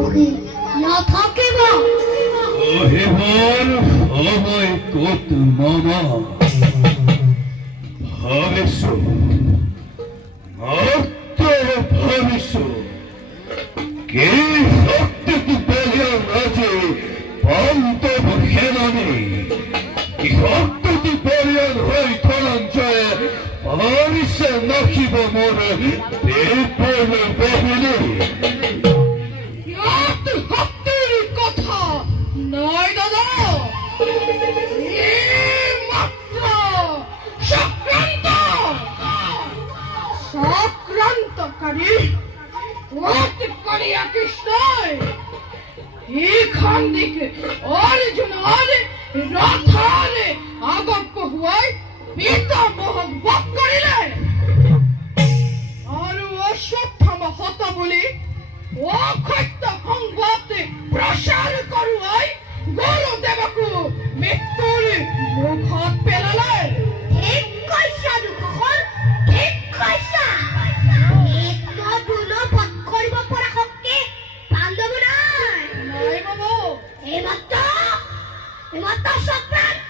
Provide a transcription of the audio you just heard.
ভোগে না থাকে বা হেমন সময় কত মামা ভাবিস মাত্র ভাবিস কে শক্তি পেলিয়া রাজে পান্তব খেলানে কি শক্তি পেলিয়ান হই ধনঞ্জয়ে পারিসে নাখিব মোর দেবল বহিলে কথা নয় দাদা মাত্র সক্রান্ত সক্রান্তকারী করিয়া কৃষ্ণয় এখান দিকে অর্জুনের রথারে আগত হওয়াই পিতামহ বক করিলে আর অশ্বত্থামা হত বলি অক্ষত্য সংবাদে প্রসার কৰুৱাই গুৰুদেৱকো মৃত্যুৰ মুখত পেলালে ঠিক কৈছা দুখন ঠিক কৈছা একদুলো বধ কৰিব পৰা শক্তি পাণ্ডৱ নাই নাই বাবু এই মাত্ৰ সক্ৰান্ত